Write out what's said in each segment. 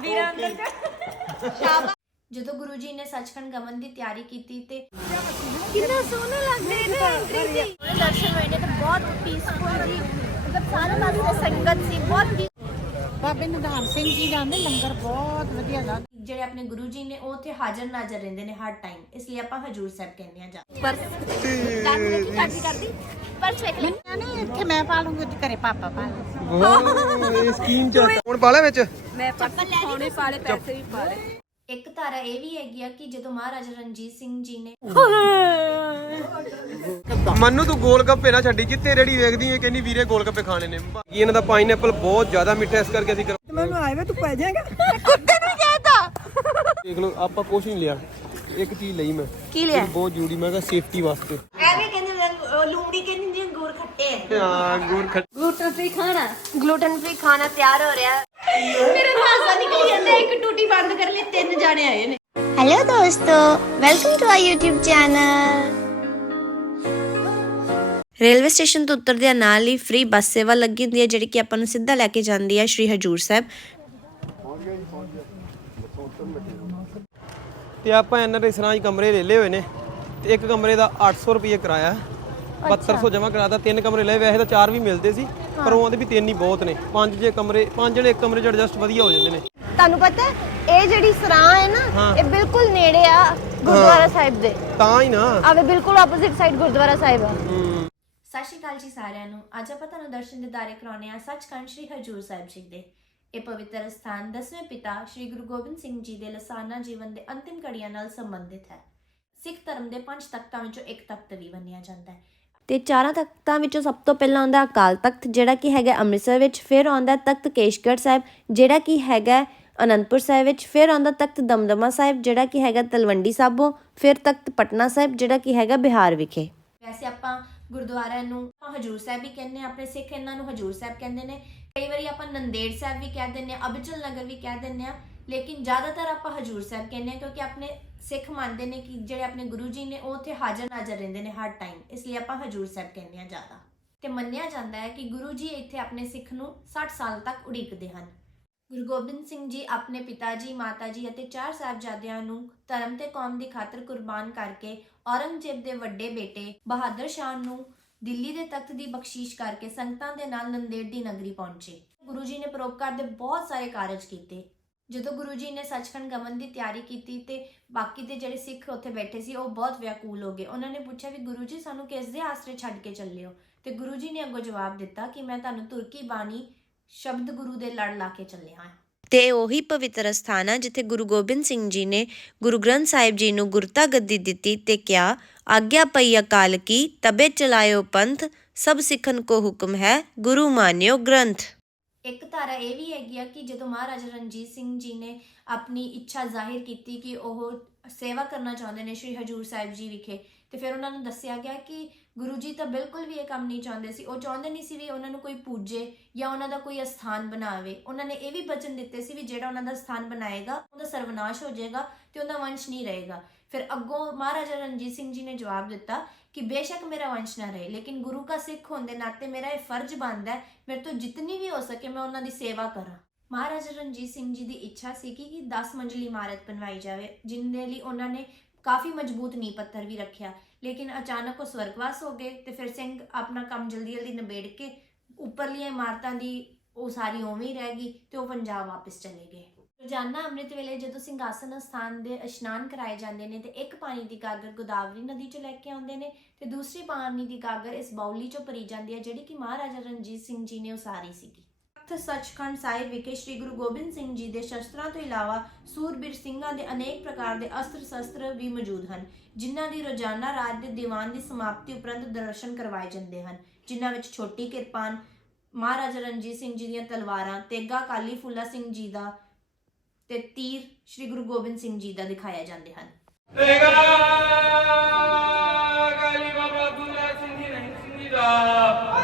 ਵੀਰਾਂ ਅੰਦਰ ਸ਼ਾਬਾਸ਼। ਜਦੋਂ ਗੁਰੂ ਜੀ ਨੇ ਸੱਚਖੰਡ ਗਮਨ ਦੀ ਤਿਆਰੀ ਕੀਤੀ ਤੇ ਕਿੰਨਾ ਸੋਹਣਾ ਲੱਗ ਰਿਹਾ ਐਂਟਰੀ ਦਰਸ਼ਨ ਹੋਏ ਨੇ ਤਾਂ ਬਹੁਤ ਪੀਸਫੁਲ ਜੀ ਮਤਲਬ ਸਾਰੇ ਪਾਸੇ ਸੰਗਤ ਸੀ ਬਹੁਤ ਬਾਬੇ ਨਿਧਾਨ ਸਿੰਘ ਜੀ ਦਾ ਨਾ ਲੰਗਰ ਬਹੁਤ ਵਧੀਆ ਲੱਗ ਜਿਹੜੇ ਆਪਣੇ ਗੁਰੂ ਜੀ ਨੇ ਉਹ ਉੱਥੇ ਹਾਜ਼ਰ ਨਾਜ਼ਰ ਰਹਿੰਦੇ ਨੇ ਹਰ ਟਾਈਮ ਇਸ ਲਈ ਆਪਾਂ ਹਜੂਰ ਸਾਹਿਬ ਕਹਿੰਦੇ ਆ ਜਾ ਪਰਸ ਵੇਖ ਲੈ। ਨਹੀਂ ਇੱਥੇ ਮੈਂ ਪਾ ਲੂੰਗੀ ਤੇ ਘਰੇ ਪਾਪਾ ਪਾ ਲੂ ਇਹ ਸਕੀਮ ਚ ਹੁਣ ਪਾ ਲਿਆ ਵਿੱਚ। ਮੈਂ ਚੱਪਲ ਲੈ ਲਈ ਪਾਲੇ ਪੈਸੇ ਵੀ ਪਾ ਲਏ। ਇੱਕ ਧਾਰਾ ਇਹ ਵੀ ਹੈਗੀ ਆ ਕਿ ਜਦੋਂ ਮਹਾਰਾਜਾ ਰਣਜੀਤ ਸਿੰਘ ਜੀ ਨੇ ਮੰਨੂ ਤੂੰ ਗੋਲ ਗੱਪੇ ਨਾ ਛੱਡੀ ਜਿੱਥੇ ਰੇੜੀ ਵੇਖਦੀ ਹੋਈ ਕਹਿੰਦੀ ਵੀਰੇ ਗੋਲ ਗੱਪੇ ਖਾਣੇ ਨੇ? ਬਾਕੀ ਇਹਨਾਂ ਦਾ ਪਾਈਨਐਪਲ ਬਹੁਤ ਜ਼ਿਆਦਾ ਮਿੱਠਾ ਇਸ ਕਰਕੇ ਅਸੀਂ ਕਰ- ਮੈਨੂੰ ਆਏ ਤੂੰ ਪੈ ਜਾਏਗਾ? ਦੇਖ ਲਓ ਆਪਾਂ ਕੁਛ ਨਹੀਂ ਲਿਆ। ਇੱਕ ਚੀਜ਼ ਲਈ ਮੈਂ। ਕੀ ਲਿਆ? ਬਹੁਤ ਜ਼ਰੂਰੀ ਮੈਂ ਕਿਹਾ ਸੇਫਟੀ ਵਾਸਤੇ। ਐਵੇਂ ਕਹਿੰਦੇ ਨੇ ਲੂੰਬੜੀ ਕਹਿੰਦੀ ਹੁੰਦੀ ਆ, ਗੁੜ ਖੱਟੇ ਹਾਂ ਗੁੜ ਖੱਟ ਗਲੂਟਨ ਫ੍ਰੀ ਖਾਣਾ? ਗਲੂਟਨ ਫ੍ਰੀ ਖਾਣਾ ਤਿਆਰ ਹੋ ਰਿਹਾ। ਮੇਰਾ ਭਾਸ਼ਾ ਨਿਕਲ ਜਾਂਦਾ ਇੱਕ ਟੂਟੀ ਬੰਦ ਕਰ ਲਈ ਤਿੰਨ ਜਾਣੇ ਆਏ ਨੇ। ਹੈਲੋ ਦੋਸਤੋ welcome to our YouTube channel railway station ਤੋਂ ਉਤਰਦਿਆਂ ਨਾਲ ਹੀ ਫ੍ਰੀ ਬੱਸ ਸੇਵਾ ਲੱਗੀ ਹੁੰਦੀ ਹੈ ਜਿਹੜੀ ਕਿ ਆਪਾਂ ਨੂੰ ਸਿੱਧਾ ਲੈ ਕੇ ਜਾਂਦੀ ਹੈ ਸ਼੍ਰੀ ਹਜੂਰ ਸਾਹਿਬ। ਤੇ ਆਪਾਂ ਐਨਆਰਆਈ ਸਰਾਂ ਕਮਰੇ ਲੈ ਲਏ ਹੋਏ ਨੇ ਤੇ ਇੱਕ ਕਮਰੇ ਦਾ 800 ਰੁਪਏ ਕਿਰਾਇਆ। ਹੈ 7200 ਜਮ੍ਹਾਂ ਕਰਾਤਾ ਤਿੰਨ ਕਮਰੇ ਲਏ ਵੈਸੇ ਤਾਂ ਚਾਰ ਵੀ ਮਿਲਦੇ ਸੀ ਪਰ ਉਹ ਆਂਦੇ ਵੀ ਤਿੰਨ ਹੀ ਬਹੁਤ ਨੇ। ਪੰਜ ਜੇ ਕਮਰੇ ਪੰਜ ਜਿਹੜੇ ਇੱਕ ਕਮਰੇ 'ਚ ਐਡਜਸਟ ਵਧੀਆ ਹੋ ਜਾਂਦੇ ਨੇ। ਤੁਹਾਨੂੰ ਪਤਾ ਹੈ ਇਹ ਜਿਹੜੀ ਸਰਾਂ ਹੈ ਨਾ। ਇਹ ਬਿਲਕੁਲ ਨੇੜੇ ਆ ਗੁਰਦੁਆਰਾ ਸਾਹਿਬ ਦੇ। ਤਾਂ ਹੀ ਨਾ। ਆਵੇ ਬਿਲਕੁਲ ਆਪੋਜ਼ਿਟ ਸਾਈਡ ਗੁਰਦੁਆਰਾ ਸਾਹਿਬ ਆ। ਸਤਿ ਸ਼੍ਰੀ ਅਕਾਲ ਜੀ ਸਾਰਿਆਂ ਨੂੰ। ਅੱਜ ਆਪਾਂ ਤੁਹਾਨੂੰ ਦਰਸ਼ਨ ਦਿਦਾਰੇ ਕਰਾਉਣੇ ਆ ਸੱਚਖੰਡ ਸ੍ਰੀ ਹਜੂਰ ਸਾਹਿਬ ਜੀ ਦੇ। ਇਹ ਪਵਿੱਤਰ ਸਥਾਨ ਦਸਵੇਂ ਪਿਤਾ ਸ੍ਰੀ ਗੁਰੂ ਗੋਬਿੰਦ ਸਿੰਘ ਜੀ ਦੇ ਲਸਾਨਾ ਜੀਵਨ ਦੇ ਅੰਤਿਮ ਘੜੀਆਂ ਨਾਲ ਸੰਬੰਧਿਤ ਹੈ। ਸਿੱਖ ਧਰਮ ਦੇ ਪੰਜ ਤਖਤਾਂ ਵਿੱਚੋਂ ਇੱਕ ਤਖਤ ਵੀ ਮੰਨਿਆ ਜਾਂਦਾ ਹੈ। ਤੇ ਚਾਰਾਂ ਤਖਤਾਂ ਵਿੱਚੋਂ ਸਭ ਤੋਂ ਪਹਿਲਾਂ ਆਉਂਦਾ ਅਕਾਲ ਤਖਤ, ਜਿਹੜਾ ਕਿ ਹੈਗਾ ਅੰਮ੍ਰਿਤਸਰ ਵਿੱਚ। ਫਿਰ ਆਉਂਦਾ ਤਖਤ ਕੇਸ਼ਗੜ੍ਹ ਸਾਹਿਬ, ਜਿਹੜਾ ਕਿ ਹੈਗਾ ਅਨੰਦਪੁਰ ਸਾਹਿਬ ਵਿੱਚ। ਫਿਰ ਆਉਂਦਾ ਤਖਤ ਦਮਦਮਾ ਸਾਹਿਬ, ਜਿਹੜਾ ਕਿ ਹੈਗਾ ਤਲਵੰਡੀ ਸਾਬੋ। ਫਿਰ ਤਖਤ ਪਟਨਾ ਸਾਹਿਬ, ਜਿਹੜਾ ਕਿ ਹੈਗਾ ਬਿਹਾਰ ਵਿਖੇ। ਵੈਸੇ ਆਪਾਂ ਗੁਰਦੁਆਰਾ ਨੂੰ ਆਪਾਂ ਹਜੂਰ ਸਾਹਿਬ ਵੀ ਕਹਿੰਦੇ ਆ ਆਪਣੇ ਸਿੱਖ ਇਹਨਾਂ ਨੂੰ ਹਜੂਰ ਸਾਹਿਬ ਕਹਿੰਦੇ ਨੇ। ਕਈ ਵਾਰੀ ਆਪਾਂ ਨੰਦੇੜ ਸਾਹਿਬ ਵੀ ਕਹਿ ਦਿੰਦੇ ਆ ਅਬਚਲ ਨਗਰ ਵੀ ਕਹਿ ਦਿੰਦੇ ਆ ਲੇਕਿਨ ਜ਼ਿਆਦਾਤਰ ਆਪਾਂ ਹਜੂਰ ਸਾਹਿਬ ਕਹਿੰਦੇ ਹਾਂ ਕਿਉਂਕਿ ਆਪਣੇ ਸਿੱਖ ਮੰਨਦੇ ਨੇ ਕਿ ਜਿਹੜੇ ਆਪਣੇ ਗੁਰੂ ਜੀ ਨੇ ਉਹ ਉੱਥੇ ਹਾਜ਼ਰ ਨਾਜ਼ਰ ਰਹਿੰਦੇ ਨੇ ਹਰ ਟਾਈਮ ਇਸ ਲਈ ਆਪਾਂ ਹਜੂਰ ਸਾਹਿਬ ਕਹਿੰਦੇ ਹਾਂ ਜ਼ਿਆਦਾ। ਤੇ ਮੰਨਿਆ ਜਾਂਦਾ ਹੈ ਕਿ ਗੁਰੂ ਜੀ ਇੱਥੇ ਆਪਣੇ ਸਿੱਖ ਨੂੰ 60 ਸਾਲ ਤੱਕ ਉਡੀਕਦੇ ਹਨ। ਗੁਰੂ ਗੋਬਿੰਦ ਸਿੰਘ ਜੀ ਆਪਣੇ ਪਿਤਾ ਜੀ, ਮਾਤਾ ਜੀ ਅਤੇ ਚਾਰ ਸਾਹਿਬਜ਼ਾਦਿਆਂ ਨੂੰ ਧਰਮ ਤੇ ਕੌਮ ਦੀ ਖਾਤਰ ਕੁਰਬਾਨ ਕਰਕੇ ਔਰੰਗਜ਼ੇਬ ਦੇ ਵੱਡੇ ਬੇਟੇ ਬਹਾਦਰ ਸ਼ਾਹ ਨੂੰ ਦਿੱਲੀ ਦੇ ਤਖਤ ਦੀ ਬਖਸ਼ੀਸ਼ ਕਰਕੇ ਸੰਗਤਾਂ ਦੇ ਨਾਲ ਨੰਦੇੜ ਦੀ ਨਗਰੀ ਪਹੁੰਚੇ। ਗੁਰੂ ਜੀ ਨੇ ਪਰੋਪਕਾਰ ਦੇ ਬਹੁਤ ਸਾਰੇ ਕਾਰਜ ਕੀਤੇ। ਜਦੋਂ ਗੁਰੂ ਜੀ ਨੇ ਸੱਚਖੰਡ ਗਮਨ ਦੀ ਤਿਆਰੀ ਕੀਤੀ ਤੇ ਬਾਕੀ ਦੇ ਜਿਹੜੇ ਸਿੱਖ ਉੱਥੇ ਬੈਠੇ ਸੀ, ਉਹ ਬਹੁਤ ਵਿਆਕੂਲ ਹੋ ਗਏ। ਉਹਨਾਂ ਨੇ ਪੁੱਛਿਆ ਵੀ ਗੁਰੂ ਜੀ, ਸਾਨੂੰ ਕਿਸ ਦੇ ਆਸਰੇ ਛੱਡ ਕੇ ਚੱਲੇ ਹੋ? ਤੇ ਗੁਰੂ ਜੀ ਨੇ ਅੱਗੋਂ ਜਵਾਬ ਦਿੱਤਾ ਕਿ ਮੈਂ ਤੁਹਾਨੂੰ ਤੁਰਕੀ ਬਾਣੀ ਸ਼ਬਦ ਗੁਰੂ ਦੇ ਲੜ ਲਾ ਕੇ ਚੱਲਿਆ ਹਾਂ। ਤੇ ਉਹੀ ਪਵਿੱਤਰ ਸਥਾਨ ਆ ਜਿੱਥੇ ਗੁਰੂ ਗੋਬਿੰਦ ਸਿੰਘ ਜੀ ਨੇ ਗੁਰੂ ਗ੍ਰੰਥ ਸਾਹਿਬ ਜੀ ਨੂੰ ਗੁਰਤਾ ਗੱਦੀ ਦਿੱਤੀ ਤੇ ਕਿਹਾ, ਆਗਿਆ ਪਈ ਅਕਾਲ ਕੀ ਤਬੇ ਚਲਾਇਓ ਪੰਥ, ਸਭ ਸਿੱਖਨ ਕੋ ਹੁਕਮ ਹੈ, ਗੁਰੂ ਮਾਨਿਓ ਗ੍ਰੰਥ। ਇੱਕ ਧਾਰਾ ਇਹ ਵੀ ਹੈਗੀ ਆ ਕਿ ਜਦੋਂ ਮਹਾਰਾਜਾ ਰਣਜੀਤ ਸਿੰਘ ਜੀ ਨੇ ਆਪਣੀ ਇੱਛਾ ਜ਼ਾਹਿਰ ਕੀਤੀ ਕਿ ਉਹ ਸੇਵਾ ਕਰਨਾ ਚਾਹੁੰਦੇ ਨੇ ਸ਼੍ਰੀ ਹਜੂਰ ਸਾਹਿਬ ਜੀ ਵਿਖੇ, ਤੇ ਫਿਰ ਉਹਨਾਂ ਨੂੰ ਦੱਸਿਆ ਗਿਆ ਕਿ ਗੁਰੂ ਜੀ ਤਾਂ ਬਿਲਕੁਲ ਵੀ ਇਹ ਕੰਮ ਨਹੀਂ ਚਾਹੁੰਦੇ ਸੀ। ਉਹ ਚਾਹੁੰਦੇ ਨਹੀਂ ਸੀ ਵੀ ਉਹਨਾਂ ਨੂੰ ਕੋਈ ਪੂਜੇ ਜਾਂ ਉਹਨਾਂ ਦਾ ਕੋਈ ਅਸਥਾਨ ਬਣਾਵੇ। ਉਹਨਾਂ ਨੇ ਇਹ ਵੀ ਬਚਨ ਦਿੱਤੇ ਸੀ ਵੀ ਜਿਹੜਾ ਉਹਨਾਂ ਦਾ ਸਥਾਨ ਬਣਾਏਗਾ, ਉਹਦਾ ਸਰਵਨਾਸ਼ ਹੋ ਜਾਏਗਾ ਤੇ ਉਹਦਾ ਵੰਸ਼ ਨਹੀਂ ਰਹੇਗਾ। ਫਿਰ ਅੱਗੋਂ ਮਹਾਰਾਜਾ ਰਣਜੀਤ ਸਿੰਘ ਜੀ ਨੇ ਜਵਾਬ ਦਿੱਤਾ ਕਿ ਬੇਸ਼ੱਕ ਮੇਰਾ ਵੰਸ਼ ਨਾ ਰਹੇ, ਲੇਕਿਨ ਗੁਰੂ ਕਾ ਸਿੱਖ ਹੋਣ ਦੇ ਨਾਤੇ ਮੇਰਾ ਇਹ ਫਰਜ਼ ਬਣਦਾ ਹੈ, ਮੇਰੇ ਤੋਂ ਜਿੰਨੀ ਵੀ ਹੋ ਸਕੇ ਮੈਂ ਉਹਨਾਂ ਦੀ ਸੇਵਾ ਕਰਾਂ। ਮਹਾਰਾਜਾ ਰਣਜੀਤ ਸਿੰਘ ਜੀ ਦੀ ਇੱਛਾ ਸੀ ਕਿ 10 ਮੰਜ਼ਲੀ ਇਮਾਰਤ ਬਣਵਾਈ ਜਾਵੇ ਜਿੰਦੇ ਲਈ ਉਹਨਾਂ ਨੇ ਕਾਫੀ ਮਜ਼ਬੂਤ ਨੀਂਹ ਪੱਥਰ ਵੀ ਰੱਖਿਆ। ਲੇਕਿਨ ਅਚਾਨਕ ਉਹ ਸਵਰਗਵਾਸ ਹੋ ਗਏ ਤੇ ਫਿਰ ਸਿੰਘ ਆਪਣਾ ਕੰਮ ਜਲਦੀ ਜਲਦੀ ਨਿਬੇੜ ਕੇ ਉੱਪਰਲੀਆਂ ਇਮਾਰਤਾਂ ਦੀ ਉਹ ਸਾਰੀ ਉਵੇਂ ਹੀ ਰਹਿ ਗਈ ਤੇ ਉਹ ਪੰਜਾਬ ਵਾਪਸ ਚਲੇ ਗਏ। ਰੋਜ਼ਾਨਾ ਅੰਮ੍ਰਿਤ ਵੇਲੇ ਜਦੋਂ ਸਿੰਘਾਸਨ ਸਥਾਨ ਦੇ ਇਸ਼ਨਾਨ ਕਰਾਏ ਜਾਂਦੇ ਨੇ, ਤੇ ਇੱਕ ਪਾਣੀ ਦੀ ਗਾਗਰ ਗੋਦਾਵਰੀ ਨਦੀ ਚੋਂ ਲੈ ਕੇ ਆਉਂਦੇ ਨੇ, ਤੇ ਦੂਸਰੀ ਪਾਣੀ ਦੀ ਗਾਗਰ ਇਸ ਬਾਉਲੀ ਚੋਂ ਭਰੀ ਜਾਂਦੀ ਹੈ, ਜਿਹੜੀ ਕਿ ਮਹਾਰਾਜਾ ਰਣਜੀਤ ਸਿੰਘ ਜੀ ਨੇ ਉਸਾਰੀ ਸੀਗੀ। ਤਖਤ ਸੱਚਖੰਡ ਸਾਹਿਬ ਵਿਖੇ ਸ੍ਰੀ ਗੁਰੂ ਗੋਬਿੰਦ ਸਿੰਘ ਜੀ ਦੇ ਸ਼ਸਤਰਾਂ ਤੋਂ ਇਲਾਵਾ ਸੂਰਬੀਰ ਸਿੰਘਾਂ ਦੇ ਅਨੇਕ ਪ੍ਰਕਾਰ ਦੇ ਅਸਤਰ ਸ਼ਸਤਰ ਵੀ ਮੌਜੂਦ ਹਨ, ਜਿਨ੍ਹਾਂ ਦੀ ਰੋਜ਼ਾਨਾ ਰਾਤ ਦੇ ਦੀਵਾਨ ਦੀ ਸਮਾਪਤੀ ਉਪਰੰਤ ਦਰਸ਼ਨ ਕਰਵਾਏ ਜਾਂਦੇ ਹਨ, ਜਿਨ੍ਹਾਂ ਵਿੱਚ ਛੋਟੀ ਕਿਰਪਾਨ ਮਹਾਰਾਜਾ ਰਣਜੀਤ ਸਿੰਘ ਜੀ ਦੀਆਂ ਤਲਵਾਰਾਂ, ਤੇਗਾ ਕਾਲੀ ਫੂਲਾ ਸਿੰਘ ਜੀ ਦਾ ਤੇ ਤੀਰ ਸ੍ਰੀ ਗੁਰੂ ਗੋਬਿੰਦ ਸਿੰਘ ਜੀ ਦਾ ਦਿਖਾਇਆ ਜਾਂਦੇ ਹਨ। ਤੇਗਾ ਗਾਲੀ ਬਾਬਾ ਬੁੱਲਾ ਸਿੰਘ ਜੀ ਨਹੀਂ ਸਿੰਘ ਜੀ ਦਾ।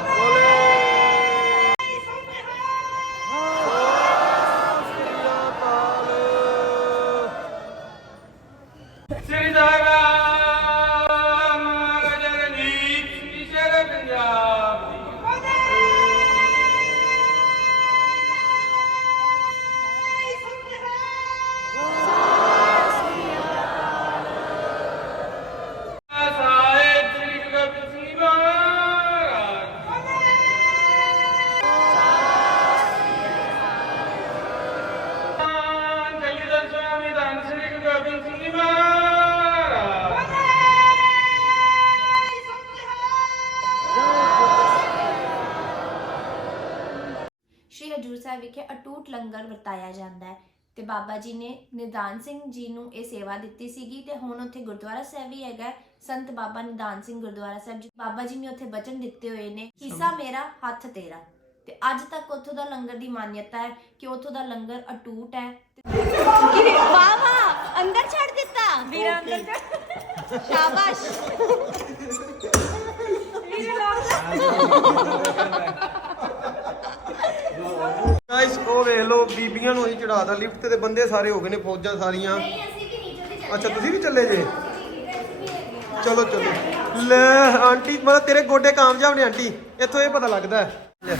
ਲੰਗਰ ਵਰਤਾਇਆ ਜਾਂਦਾ ਹੈ ਤੇ ਬਾਬਾ ਜੀ ਨੇ ਨਿਦਾਨ ਸਿੰਘ ਜੀ ਨੂੰ ਇਹ ਸੇਵਾ ਦਿੱਤੀ ਸੀਗੀ ਤੇ ਹੁਣ ਉੱਥੇ ਗੁਰਦੁਆਰਾ ਸਾਹਿਬ ਵੀ ਹੈਗਾ ਸੰਤ ਬਾਬਾ ਨਿਦਾਨ ਸਿੰਘ ਗੁਰਦੁਆਰਾ ਸਾਹਿਬ ਜੀ ਬਾਬਾ ਜੀ ਨੇ ਉੱਥੇ ਬਚਨ ਦਿੱਤੇ ਹੋਏ ਨੇ ਹਿੱਸਾ ਮੇਰਾ ਹੱਥ ਤੇਰਾ। ਤੇ ਅੱਜ ਤੱਕ ਉੱਥੋਂ ਦਾ ਲੰਗਰ ਦੀ ਮਾਨਯਤਾ ਹੈ ਕਿ ਉੱਥੋਂ ਦਾ ਲੰਗਰ ਅਟੂਟ ਹੈ ਵਾਹ ਵਾਹ! ਅੰਦਰ ਛੱਡ ਦਿੱਤਾ? ਵੀਰਾ ਅੰਦਰ ਸ਼ਾਬਾਸ਼। ਗਾਇਸ ਉਹ ਵੇਖ ਲਓ ਚੜਾਤਾ ਲਿਫਟ ਤੇ ਤੇ ਬੰਦੇ ਸਾਰੇ ਹੋ ਗਏ ਨੇ ਫੌਜਾਂ ਸਾਰੀਆਂ। ਅੱਛਾ ਤੁਸੀਂ ਵੀ ਚੱਲੇ ਜੇ? ਚਲੋ ਚਲੋ ਲੈ ਆਂਟੀ ਮਤਲਬ ਤੇਰੇ ਗੋਡੇ ਕਾਮਯਾਬ ਨੇ ਆਂਟੀ। ਇੱਥੋਂ ਇਹ ਪਤਾ ਲੱਗਦਾ ਹੈ। ਲੈ।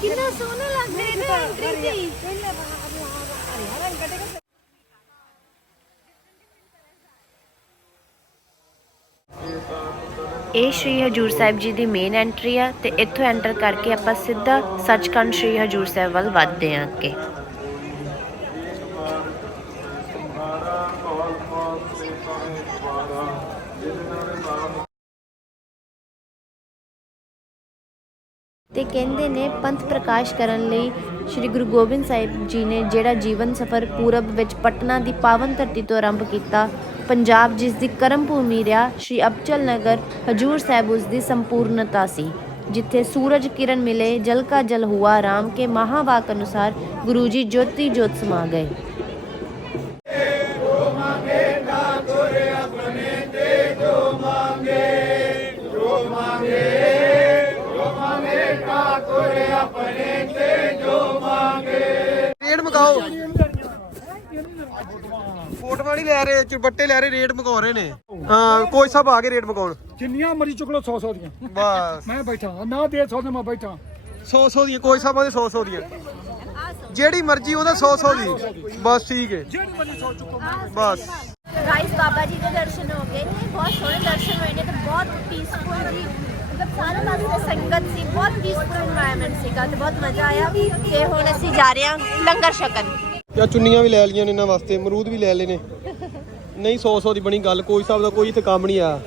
ਕਿੰਨਾ ਸੋਹਣਾ ਲੱਗ ਰਿਹਾ ਨਾ ਐਂਟਰੀ ਜੀ ਇਹ ਸ਼੍ਰੀ ਹਜੂਰ ਸਾਹਿਬ ਜੀ ਦੀ ਮੇਨ ਐਂਟਰੀ ਆ ਤੇ ਇੱਥੋਂ ਐਂਟਰ ਕਰਕੇ ਆਪਾਂ ਸਿੱਧਾ ਸੱਚਖੰਡ ਸ਼੍ਰੀ ਹਜੂਰ ਸਾਹਿਬ ਵੱਲ ਵੱਧਦੇ ਹਾਂ ਅੱਗੇ। ਤੇ ਕਹਿੰਦੇ ਨੇ ਪੰਥ ਪ੍ਰਕਾਸ਼ ਕਰਨ ਲਈ ਸ੍ਰੀ ਗੁਰੂ ਗੋਬਿੰਦ ਸਾਹਿਬ ਜੀ ਨੇ ਜਿਹੜਾ ਜੀਵਨ ਸਫਰ ਪੂਰਬ ਵਿੱਚ ਪਟਨਾ ਦੀ ਪਾਵਨ ਧਰਤੀ ਤੋਂ ਆਰੰਭ ਕੀਤਾ ਪੰਜਾਬ ਜਿਸ ਦੀ ਕਰਮ ਭੂਮੀ ਰਿਹਾ, ਸ੍ਰੀ ਅਬਚਲ ਨਗਰ ਹਜੂਰ ਸਾਹਿਬ ਉਸ ਦੀ ਸੰਪੂਰਨਤਾ ਸੀ, ਜਿੱਥੇ ਸੂਰਜ ਕਿਰਨ ਮਿਲੇ, ਜਲ ਕਾ ਜਲ ਹੁਆ, ਰਾਮ ਕੇ ਮਹਾਵਾਕ ਅਨੁਸਾਰ ਗੁਰੂ ਜੀ ਜੋਤੀ ਜੋਤ ਸਮਾ ਗਏ। ਰੇਟ ਨਹੀਂ ਲੈ ਰਹੇ ਚੁਬੱਟੇ ਲੈ ਰਹੇ ਰੇਟ ਮਕਾਉ ਰਹੇ ਨੇ। ਹਾਂ ਕੋਈ ਸਭ ਆ ਕੇ ਰੇਟ ਮਕਾਉਣ। ਜਿੰਨੀਆਂ ਮਰੀ ਚੁੱਕ ਲੋ 100 100 ਦੀਆਂ। ਬਸ। ਮੈਂ ਬੈਠਾ ਨਾ ਦੇ 100 ਦੇ ਮੈਂ ਬੈਠਾ। 100 100 ਦੀਆਂ ਕੋਈ ਸਭਾਂ ਦੇ 100 100 ਦੀਆਂ। ਜਿਹੜੀ ਮਰਜ਼ੀ ਉਹਦਾ 100 100 ਦੀ। ਬਸ ਠੀਕ ਹੈ ਜਿਹੜੀ ਮਰਜ਼ੀ 100 ਚੁੱਕੋ। ਬਸ। ਗਾਇਸ ਬਾਬਾ ਜੀ ਦੇ ਦਰਸ਼ਨ ਹੋ ਗਏ। ਨੇ ਬਹੁਤ ਸੋਹਣੇ ਦਰਸ਼ਨ ਹੋਏ ਨੇ ਤੇ ਬਹੁਤ ਪੀਸਫੁਲ ਜੀ ਮਤਲਬ ਸਾਰਾ ਰਾਸਤਾ ਸੰਗਤ ਸੀ। ਬਹੁਤ ਪੀਸਫੁਲ এনवायरमेंट ਸੀਗਾ ਤੇ ਬਹੁਤ ਮਜ਼ਾ ਆਇਆ। ਤੇ ਹੁਣ ਅਸੀਂ ਜਾ ਰਹੇ ਹਾਂ ਲੰਗਰ ਛਕਣ। ਜਾਂ ਚੁੰਨੀਆਂ ਵੀ ਲੈ ਲਈਆਂ ਨੇ ਇਹਨਾਂ ਵਾਸਤੇ ਅਮਰੂਦ ਵੀ ਲੈ ਲਏ ਨੇ। ਨਹੀਂ 100 100 ਦੀ ਬਣੀ ਗੱਲ ਕੋਈ ਸਾਹਿਬ ਦਾ ਕੋਈ ਇੱਥੇ ਕੰਮ ਨਹੀਂ ਆ।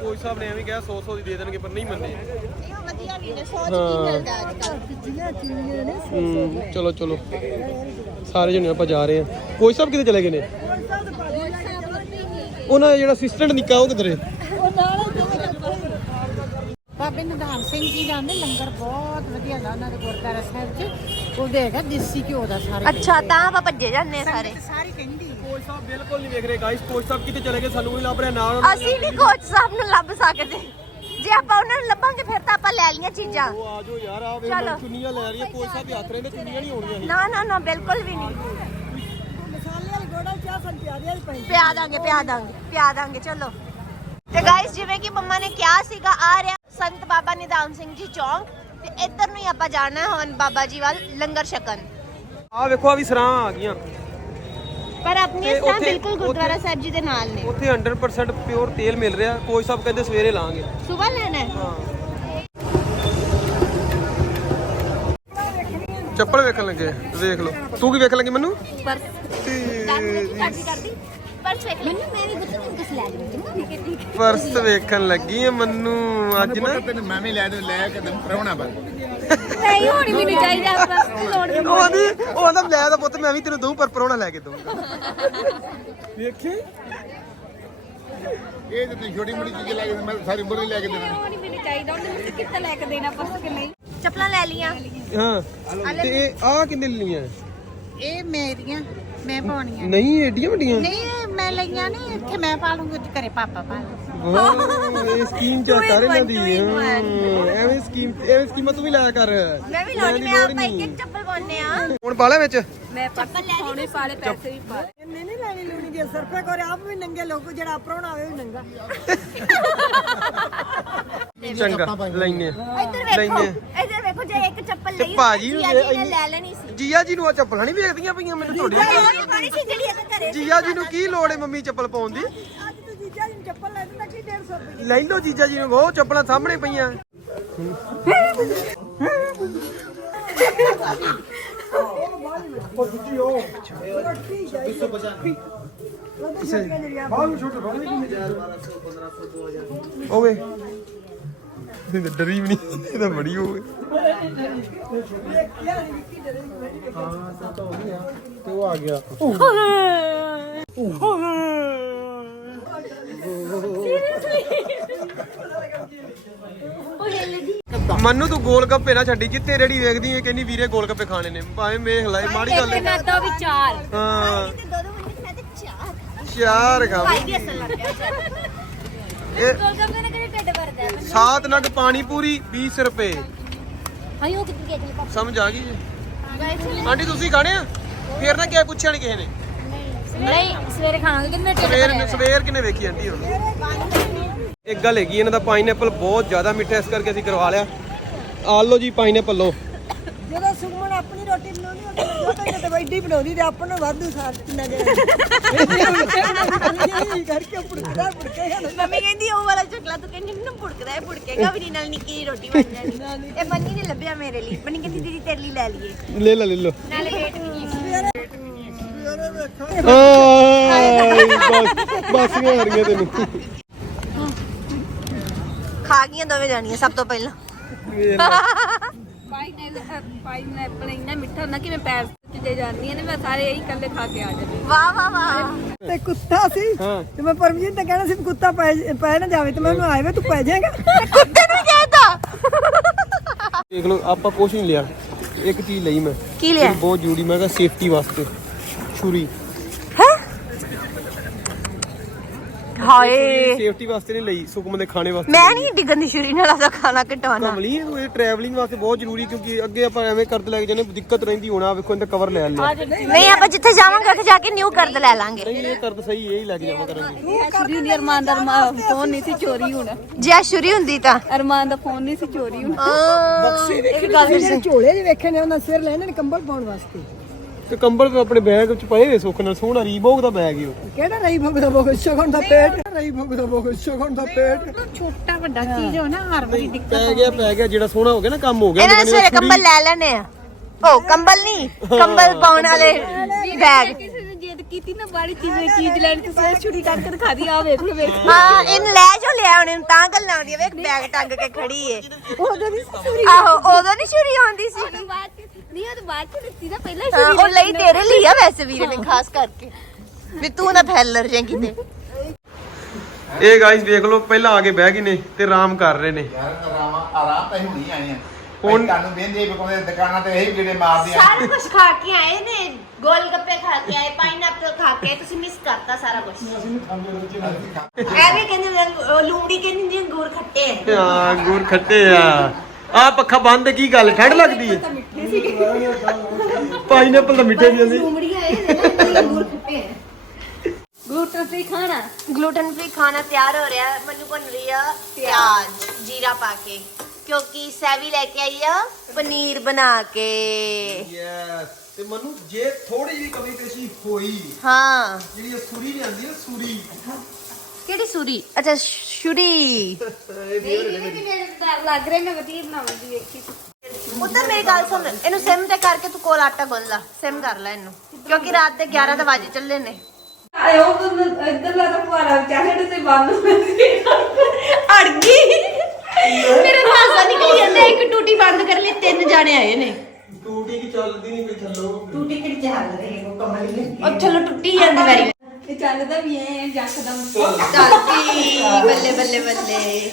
ਕੋਈ ਸਾਹਿਬ ਨੇ ਐਵੇਂ ਕਿਹਾ 100 100 ਦੀ ਦੇ ਦੇਣਗੇ ਪਰ ਨਹੀਂ ਮੰਨੇ ਵਧੀਆ ਵੀ ਨੇ ਸੋਚ ਹਾਂ। ਮਿਲਦਾ ਅੱਜ ਹੂੰ ਚਲੋ ਚਲੋ। ਸਾਰੇ ਜਣੇ ਆਪਾਂ ਜਾ ਰਹੇ ਹਾਂ। ਕੋਈ ਸਾਹਿਬ ਕਿਤੇ ਚਲੇ ਗਏ ਨੇ? ਉਹਨਾਂ ਦਾ ਜਿਹੜਾ ਅਸਿਸਟੈਂਟ ਨਿੱਕਾ ਉਹ ਕਿਧਰੇ ਬਾਬੇ ਨਿਧਾਨ ਸਿੰਘ ਜੀ ਦਾ ਨੇ ਲੰਗਰ ਬਹੁਤ ਵਧੀਆ ਦਾ ਉਹਨਾਂ ਦੇ ਗੁਰਦੁਆਰਾ ਸਾਹਿਬ 'ਚ। ਉਹਦੇ ਹੈਗਾ ਦੇਸੀ ਘਿਓ ਦਾ ਸਾਰੇ ਅੱਛਾ ਤਾਂ ਆਪਾਂ ਭੱਜੇ ਜਾਂਦੇ ਸਾਰੇ। ਸਾਰੀ ਕਹਿੰਦੀ ਕੋਈ ਸਾਹਿਬ ਬਿਲਕੁਲ ਨਹੀਂ ਵੇਖ ਰਹੇ ਗਾਇਸ ਕੋਈ ਸਾਹਿਬ ਕਿਤੇ ਚਲੇ ਗਏ ਸਾਨੂੰ ਵੀ ਲੱਭ ਰਿਹਾ ਨਾਲ ਅਸੀਂ ਨਹੀਂ ਕੋਚ ਸਾਹਿਬ ਨੂੰ ਲੱਭ ਸਕਦੇ। ਜੇ ਆਪਾਂ ਉਹਨਾਂ ਨੂੰ ਲੱਭਾਂਗੇ ਫਿਰ ਤਾਂ ਆਪਾਂ ਲੈ ਲਈਆਂ ਚੀਜ਼ਾਂ। ਉਹ ਆ ਜਾਓ ਯਾਰ ਆ ਵੇ ਚਲੋ। ਚੁੰਨੀਆਂ ਲੈ ਰਹੀਆਂ ਕੋਈ ਸਾਹਿਬ ਹੱਥ ਰਹੇ ਨੇ ਚੁੰਨੀਆਂ ਨਹੀਂ ਹੋਣੀਆਂ ਸੀ ਨਾ ਨਾ ਨਾ ਬਿਲਕੁਲ ਵੀ ਨਹੀਂ। ਮਸਾਲੇ ਵਾਲੀ ਗੋੜਾ ਚਾਹ ਸੰ ਪਿਆਰੀ ਵਾਲੀ ਪਈ। ਪਿਆ ਦਾਂਗੇ ਪਿਆ ਦਾਂਗੇ ਪਿਆ ਦਾਂਗੇ ਚਲੋ। ਤੇ ਗਾਇਸ ਜਿਵੇਂ ਕਿ ਮੰਮਾ ਨੇ ਕਿਹਾ ਸੀਗਾ ਆ ਰਿਹਾ ਸੰਤ ਬਾਬਾ ਨਿਧਾਨ ਸਿੰਘ ਜੀ ਚੌਂਕ ਤੇ ਇੱਧਰ ਨੂੰ ਹੀ ਆਪਾਂ ਜਾਣਾ ਹੈ ਹੁਣ ਬਾਬਾ ਜੀ ਵੱਲ ਲੰਗਰ ਛਕਣ। ਆ ਵੇਖੋ ਆ ਵੀ ਸਰਾਂ ਆ ਗਈਆਂ। ਪਰ ਆਪਣੀ ਤੇ ਸਥਾਨ ਉੱਥੇ- ਬਿਲਕੁਲ ਗੁਰਦੁਆਰਾ ਸਾਹਿਬ ਜੀ ਦੇ ਨਾਲ ਨੇ। ਉੱਥੇ 100% ਪਿਓਰ ਤੇਲ ਮਿਲ ਰਿਹਾ ਕੋਈ ਸਾਹਿਬ ਕਹਿੰਦੇ ਸਵੇਰੇ ਲਾਂਗੇ। ਸਵੇਰ ਲੈਣਾ ਹੈ? ਚੱਪਲ ਵੇਖਣ ਲੱਗੇ ਵੇਖ ਲਓ। ਤੂੰ ਕੀ ਵੇਖਣ ਲੱਗੀ ਮੈਨੂੰ? ਪਰਸ ਕਰਦੀ ਕਰਦੀ? ਪਰਸ ਵੇਖ ਮੈਨੂੰ ਮੇਰੀ ਗੁੱਤ ਨੂੰ ਕਿਸ ਲੈ ਜਾਊਂਗੀ ਪਰਸ ਵੇਖਣ ਲੱਗੀ ਐ ਮੈਨੂੰ ਅੱਜ ਨਾ। ਤੈਨੂੰ ਮੈਂ ਵੀ ਲੈ ਦੂੰ ਲੈ ਕੇ ਦਮ ਪਰਉਣਾ ਬਸ ਨਹੀਂ ਹੋਣੀ ਮੈਨੂੰ ਚਾਹੀਦਾ ਪਰਸ ਦੀ ਲੋੜ ਨਹੀਂ ਉਹ ਆਂਦੀ ਉਹ ਆਂਦਾ ਲੈ ਤਾਂ ਪੁੱਤ ਮੈਂ ਵੀ ਤੈਨੂੰ ਦਊਂ ਪਰ ਪਰੋਣਾ ਲੈ ਕੇ ਦਊਂਗਾ। ਵੇਖੀ? ਇਹ ਤੇ ਤੂੰ ਛੋਟੀ ਮੋਟੀ ਚੀਜ਼ ਲੈ ਕੇ ਮੈਂ ਸਾਰੀ ਉਮਰ ਹੀ ਲੈ ਕੇ ਦੇਣਾ। ਨਹੀਂ ਮੈਨੂੰ ਚਾਹੀਦਾ ਉਹਨੇ ਕਿੱਥੇ ਲੈ ਕੇ ਦੇਣਾ ਪਰਸ ਕਿ ਨਹੀਂ? ਚੱਪਲਾਂ ਲੈ ਲੀਆਂ ਹਾਂ ਤੇ ਇਹ ਆ ਕਿੰਨੇ ਲਈਆਂ ਇਹ ਮੇਰੀਆਂ ਮੈਂ ਪਾਉਣੀਆਂ। ਨਹੀਂ ਏਡੀਆਂ ਵੱਡੀਆਂ? ਨਹੀਂ ਮੈਂ ਲਈਆਂ ਨਹੀਂ ਇੱਥੇ ਮੈਂ ਪਾ ਲੂੰਗੀ ਤੇ ਘਰੇ ਪਾਪਾ ਪਾ ਲੂ ਵਾਹ ਇਹ ਸਕੀਮ ਚ ਕਰ ਇਹਨਾਂ ਦੀ। ਐਵੇਂ ਸਕੀਮ ਐਵੇਂ ਸਕੀਮਾਂ ਤੂੰ ਵੀ ਲਾਇਆ ਕਰ। ਮੈਂ ਵੀ ਲਾਉਣੀ ਮੈਂ ਆਪਾਂ ਇੱਕ। ਇੱਕ ਚੱਪਲ ਪਾਉਣੇ ਆ ਹੁਣ ਪਾਲਾ ਵਿੱਚ। ਮੈਂ ਚੱਪਲ ਲੈ ਲਈ ਪਾਲੇ ਪੈਸੇ ਵੀ ਪਾ ਨਹੀਂ ਨਹੀਂ ਲੈਣੀ ਲੂਣੀ ਦੀ ਸਰਪੇ ਕੋਰੇ ਆਪ ਵੀ ਨੰਗੇ ਲੋਕ ਜਿਹੜਾ ਆਪਰੋਣਾ ਹੋਵੇ ਵੀ ਨੰਗਾ। ਚੰਗਾ ਲੈਨੇ ਇੱਧਰ ਵੇਖੋ ਲੈਨੇ ਇੱਧਰ ਵੇਖੋ ਜੇ ਇੱਕ ਚੱਪਲ ਤੇ ਲਈ ਭਾਜੀ ਨੂੰ ਜੀਆ ਜੀ ਨੇ ਇੰਨੀ- ਲੈ ਲੈਣੀ ਸੀ। ਜੀਆ ਜੀ ਨੂੰ ਆ ਚੱਪਲਾਂ ਨਹੀਂ ਵੇਖਦੀਆਂ ਪਈਆਂ ਮੈਨੂੰ ਤੁਹਾਡੀ ਇਹ ਪਾਣੀ ਸੀ ਜਿਹੜੀ ਇਹਦੇ ਘਰੇ ਸੀ। ਜੀਆ ਜੀ ਨੂੰ ਕੀ ਲੋੜ ਹੈ ਮੰਮੀ ਚੱਪਲ ਪਾਉਣ ਦੀ? ਅੱਜ ਤੂੰ ਜੀਜਾ ਜੀ ਨੂੰ ਚੱਪਲ ਲੈ ਦਿੰਦਾ ਕੀ 150 ਰੁਪਏ ਲੈ ਲਓ ਜੀਜਾ ਜੀ ਨੂੰ ਉਹ ਚੱਪਲਾਂ ਸਾਹਮਣੇ ਪਈਆਂ। ਬਾਹਰ ਨੂੰ ਇਹ ਤਾਂ ਡਰੀ ਵੀ ਨਹੀਂ। ਇਹ ਤਾਂ ਬੜੀ ਹੋਵੇ ਤੇ ਉਹ ਆ ਗਿਆ ਮੰਨੂ ਤੂੰ ਗੋਲ ਗੱਪੇ ਨਾ ਛੱਡੀ। ਜਿੱਤੇ ਰੇੜੀ ਵੇਖਦੀ ਹੈ ਕਹਿੰਦੀ ਵੀਰੇ ਗੋਲ ਗੱਪੇ ਖਾਣੇ ਨੇ। ਭਾਵੇਂ ਵੇਖ ਲੈ ਮਾੜੀ ਗੱਲ ਹੈ। ਮੈਂ ਤਾਂ ਵਿਚਾਰ ਹਾਂ। ਦੋ ਦੋ ਵਜੇ ਮੈਂ ਤੇ ਚਾਰ। ਚਾਰ ਖਾ ਭਾਈ ਵੀ ਅਸਲ ਲੱਗ ਗਿਆ। ਇਹ ਗੋਲਗੱਪੇ ਨੇ ਕਦੇ ਢਿੱਡ ਭਰਦਾ ਹੈ ਸਾਤ ਨਗ ਪਾਣੀ ਪੂਰੀ 20 ਰੁਪਏ ਹਾਈ ਉਹ ਕਿੱਥੇ ਗਿਆ ਜੀ ਸਮਝ ਆ ਗਈ ਜੀ। ਆਂਟੀ ਤੁਸੀਂ ਖਾਣੇ ਆ? ਫੇਰ ਨਾ ਕਿਹਾ ਪੁੱਛਿਆ ਨੀ ਕਿਸੇ ਨੇ? ਨਹੀਂ ਸਵੇਰੇ ਖਾਣਾਂਗੇ ਕਿੰਨੇ ਸਵੇਰ ਸਵੇਰ ਕਿਨੇ ਵੇਖੀ ਆਂਟੀ ਹੁਣ? ਇੱਕ ਗੱਲ ਹੈਗੀ ਇਹਨਾਂ ਦਾ ਪਾਈਨਐਪਲ ਬਹੁਤ ਜ਼ਿਆਦਾ ਮਿੱਠਾ ਇਸ ਕਰਕੇ ਅਸੀਂ ਕਰਵਾ ਲਿਆ। ਆ ਲਓ ਜੀ ਪਾਈਨਐਪਲ ਲਓ। ਜਦੋਂ ਸੁਖਮਨ ਆਪਣੀ ਰੋਟੀ ਬਣਾਉਣੀ ਉਹਦੇ ਦੋ ਤਿੰਨ ਤੇ ਬੈਠੀ ਬਣਾਉਂਦੀ ਤੇ ਆਪਾਂ ਨੂੰ ਵਾਧੂ ਸਾਥ ਕਿੰਨਾ ਜੇ ਕਰਕੇ ਪੁੜਕਦਾ ਪੁੜਕੇ ਮੰਮੀ ਕਹਿੰਦੀ ਉਹ ਵਾਲਾ ਚਕਲਾ ਤੂੰ ਕਹਿੰਦੀ ਨਾ ਪੁੜਕਦਾ ਹੈ ਪੁੜਕੇਗਾ ਵੀ ਨਹੀਂ ਨਾਲ ਨਿੱਕੀ ਜਿਹੀ ਰੋਟੀ ਬਣ ਜਾਣੀ। ਇਹ ਮੰਨੀ ਨੇ ਲੱਭਿਆ ਮੇਰੇ ਲਈ। ਮੰਨੀ ਕਹਿੰਦੀ ਦੀਦੀ ਤੇਰੇ ਲਈ ਲੈ ਲਈਏ। ਲੈ ਲੈ ਲੈ ਲਓ ਨਾਲੇ ਵੇਟ ਵੀ ਨਹੀਂ ਆਏ ਬਸ ਬਸ ਆ ਰਹੀਆਂ ਤੈਨੂੰ। ਖਾ ਗਈਆਂ ਦੋਵੇਂ ਜਾਣੀਆਂ ਸਭ ਤੋਂ ਪਹਿਲਾਂ। ਪਾਈਨਐਪਲ ਇੰਨਾ ਮਿੱਠਾ ਹੁੰਦਾ ਕਿ ਮੈਂ ਪੈਰ ਚ ਦੇ ਜਾਂਦੀ ਨੇ ਮੈਂ ਸਾਰੇ ਇਹੀ ਇਕੱਲੇ ਖਾ ਕੇ ਆ ਜਾਂਦੀ ਵਾਹ ਵਾਹ ਵਾਹ। ਤੇ ਕੁੱਤਾ ਸੀ ਹਾਂ। ਤੇ ਮੈਂ ਪਰਮਜੀਤ ਤਾਂ ਕਹਿਣਾ ਸੀ ਕੁੱਤਾ ਪੈ ਪੈ ਨਾ ਜਾਵੇ ਤੇ ਮੈਂ ਉਹਨੂੰ ਆਏ ਵੇ ਤੂੰ ਪੈ ਜਾਏਗਾ। ਕੁੱਤੇ ਨੂੰ ਕਹਿਤਾ ਦੇਖ ਲਓ ਆਪਾਂ ਕੁਛ ਨਹੀਂ ਲਿਆ। ਇੱਕ ਚੀਜ਼ ਲਈ ਮੈਂ। ਕੀ ਲਿਆ? ਬਹੁਤ ਜ਼ਰੂਰੀ ਮੈਂ ਕਿਹਾ ਸੇਫਟੀ ਵਾਸਤੇ। ਛੁਰੀ। ਹਾਏ। ਸੇਫਟੀ ਵਾਸਤੇ ਨਹੀਂ ਲਈ ਸੁਖਮ ਦੇ ਖਾਣੇ ਵਾਸਤੇ ਮੈਂ ਨਹੀਂ ਡਿੱਗਣ ਦੀ ਸ਼ੁਰੀ ਨਾਲ ਆਦਾ ਖਾਣਾ ਕਟਵਾਣਾ ਕਮਲੀ ਇਹ ਟਰੈਵਲਿੰਗ ਵਾਸਤੇ ਬਹੁਤ ਜ਼ਰੂਰੀ ਕਿਉਂਕਿ ਅੱਗੇ ਆਪਾਂ ਐਵੇਂ ਕਰਦੇ ਲੈ ਕੇ ਜਾਂਦੇ ਦਿੱਕਤ ਰਹਿੰਦੀ ਹੋਣਾ ਵੇਖੋ ਇਹਦਾ ਕਵਰ ਲੈ ਲਿਆ। ਨਹੀਂ ਆਪਾਂ ਜਿੱਥੇ ਜਾਵਾਂਗੇ ਉੱਥੇ ਜਾ ਕੇ ਨਿਊ ਕਰਦ ਲੈ ਲਾਂਗੇ। ਨਹੀਂ ਇਹ ਕਰਦ ਸਹੀ ਇਹ ਹੀ ਲੈ ਕੇ ਜਾਵਾਂ ਕਰਾਂਗੇ ਸ਼ੁਰੀ ਹੁੰਦੀ ਅਰਮਾਨ ਦਾ ਫੋਨ ਨਹੀਂ ਸੀ ਚੋਰੀ ਹੋਣਾ। ਜੇ ਆ ਸ਼ੁਰੀ ਹੁੰਦੀ ਤਾਂ। ਅਰਮਾਨ ਦਾ ਫੋਨ ਨਹੀਂ ਸੀ ਚੋਰੀ ਹੋਣਾ। ਇਹ ਵੀ ਗੱਲ ਜਿਹੜੇ ਝੋਲੇ ਜਿਹੇ ਵੇਖੇ ਨੇ ਉਹਨਾਂ ਸਿਰ ਲੈਣੇ ਨੇ ਕੰਬਲ ਪਾਉਣ ਵਾਸਤੇ। ਤੇ ਕੰਬਲ ਵੀ ਆਪਣੇ ਬੈਗ ਵਿੱਚ ਪਏ ਹੋਏ ਸੁੱਖ ਨਾਲ ਸੋਹਣਾ ਰੀਬੋਕ ਦਾ ਬੈਗ ਹੀ ਉਹ। ਕਿਹੜਾ ਰਹੀ ਭੁਗਦਾ ਭੁਗ ਸ਼ਗਨ ਦਾ ਪੇਟ। ਰਹੀ ਭੁਗਦਾ ਭੁਗ ਸ਼ਗਨ ਦਾ ਪੇਟ। ਛੋਟਾ ਵੱਡਾ ਚੀਜ਼ ਹੋ ਨਾ ਹਰ ਵਾਰੀ ਪੈ ਗਿਆ ਪੈ ਗਿਆ ਜਿਹੜਾ ਸੋਹਣਾ ਹੋ ਗਿਆ ਨਾ ਕੰਮ ਹੋ ਗਿਆ ਇਹਨਾਂ ਨੇ ਸਵੇਰੇ ਕੰਬਲ ਲੈ ਲੈਣੇ ਆ। ਉਹ ਕੰਬਲ ਨਹੀਂ ਕੰਬਲ ਪਾਉਣ ਵਾਲੇ ਬੈਗ। ਕੀਤੀ ਨਾ ਬਾੜੀ ਚੀਜ਼ ਚੀਜ਼ ਲੈਣੀ ਤੇ ਸਵੇਰੇ ਛੁਰੀ ਕਰਕੇ ਦਿਖਾ ਦੀ ਆ ਵੇਖ ਲੋ ਵੇਖ ਹਾਂ ਇਹਨੂੰ ਲੈ ਜੋ ਲਿਆ ਉਹਨੇ ਤਾਂ ਗੱਲਾਂ ਆਉਂਦੀਆਂ ਵੇਖ ਬੈਗ ਟੰਗ ਕੇ ਖੜੀ ਏ। ਉਹਦੇ ਵੀ ਆਹੋ ਉਦੋਂ ਨਹੀਂ ਛੁਰੀ ਆਉਂਦੀ ਸੀ। ਨਹੀਂ ਉਹ ਤਾਂ ਬਾਅਦ ਚ ਦਿੱਤੀ ਨਾ ਪਹਿਲਾਂ ਹਾਂ, ਉਹ ਲਈ ਤੇਰੇ ਲਈ ਆ ਵੈਸੇ ਵੀਰੇ ਨੇ ਖਾਸ ਕਰਕੇ। ਵੀ ਤੂੰ ਨਾ ਫੈਲਰ ਜੇ ਕਿਤੇ। ਇਹ ਗਾਇਸ ਵੇਖ ਲਓ ਪਹਿਲਾਂ ਆ ਕੇ ਬਹਿ ਗਏ ਨੇ ਤੇ ਆਰਾਮ ਕਰ ਰਹੇ ਨੇ। ਯਾਰ ਆਰਾਮ ਆਰਾਮ ਤਾਂ ਹੀ ਹੋਣੀ ਆਏ ਆ। ਹੁਣ- ਤੁਹਾਨੂੰ ਵੇਂਦੇ ਬਕੋਂਦੇ ਦੁਕਾਨਾਂ ਤੇ ਇਹੀ ਜਿਹੜੇ ਮਾਰਦੇ ਆ। ਸਾਰਾ ਕੁਝ ਖਾ ਕੇ ਆਏ ਨੇ ਗੋਲ ਗੱਪੇ ਖਾ ਕੇ ਆਏ ਪਾਈਨਐਪਲ ਖਾ ਕੇ ਤੁਸੀਂ ਮਿਸ ਕਰਤਾ ਸਾਰਾ ਕੁਝ ਐਵੇਂ ਕਹਿੰਦੇ ਨੇ, ਉਹ ਲੂੰਬੜੀ ਕਹਿੰਦੀ ਹੁੰਦੀ ਆ, ਗੁੜ ਖੱਟੇ ਹੈ ਹਾਂ ਗੁਰ ਖੱਟੇ ਆ। ਆ ਪੱਖਾ ਬੰਦ ਕੀ ਗੱਲ ਠੰਡ ਲੱਗਦੀ ਹੈ ਪਾਈਨਐਪਲ ਤਾਂ ਮਿੱਠੇ ਵੀ ਹੁੰਦੇ ਲੂੰਬੜੀਆਂ ਇਹ ਨੇ ਨਾ ਗੁੜ ਖੱਟੇ ਹੈ ਗਲੂਟਨ ਫ੍ਰੀ ਖਾਣਾ? ਗਲੂਟਨ ਫ੍ਰੀ ਖਾਣਾ ਤਿਆਰ ਹੋ ਰਿਹਾ ਹੈ ਮੈਨੂੰ ਬਣ ਰਹੀ ਆ ਪਿਆਜ਼ ਜੀਰਾ ਪਾ ਕੇ। ਕਿਉਂਕਿ ਸੈਵੀ ਲੈ ਕੇ ਆਈ ਆ ਪਨੀਰ ਬਣਾ ਕੇ। ਯੈਸ ਤੇ ਮਨੂੰ ਜੇ ਥੋੜੀ ਜਿਹੀ ਕਮੀ ਪੇਸ਼ੀ ਹੋਈ ਹਾਂ। ਜਿਹੜੀ ਇਹ ਸੂਰੀ ਲਿਆਂਦੀ ਹੈ ਸੂਰੀ। ਕਿਹੜੀ ਸੂਰੀ? ਅੱਛਾ ਸ਼ੁਰੀ। ਡਰ ਲੱਗ ਰਿਹਾ ਮੈਂ ਵਧੀਆ ਬਣਾਉਂਦੀ ਵੇਖੀ ਉੱਧਰ ਮੇਰੀ ਗੱਲ ਸੁਣ ਇਹਨੂੰ ਸਿਮ ਤੇ ਕਰਕੇ ਤੂੰ ਕੋਲ ਆਟਾ ਗੁੰਨ ਲਾ ਸਿਮ ਕਰ ਲੈ ਇਹਨੂੰ। ਕਿਉਂਕਿ ਰਾਤ ਦੇ 11 ਦਾ ਵਜੇ ਚੱਲੇ ਨੇ। ਆਏ ਉਹ ਇੱਧਰ ਲਾ ਤਾਂ ਪੁਆਰਾ ਚਾਹੇ ਤੇ ਬੰਦ ਅੜ ਗਈ। ਮੇਰਾ ਨਾਸਾ ਨਿਕਲ ਜਾਂਦਾ ਇੱਕ ਟੂਟੀ ਬੰਦ ਕਰ ਲਈ ਤਿੰਨ ਜਾਣੇ ਆਏ ਨੇ। ਟੂਟੀ ਕੀ ਚੱਲਦੀ ਨਹੀਂ ਕੋਈ ਥੱਲੋਂ? ਉਹ ਚਲੋ ਟੁੱਟੀ ਜਾਂਦੀ ਵਾਰੀ। ਇਹ ਚੱਲਦਾ ਵੀ ਐ ਜੱਕਦਮ ਚੱਲਦੀ। ਬੱਲੇ ਬੱਲੇ ਬੱਲੇ।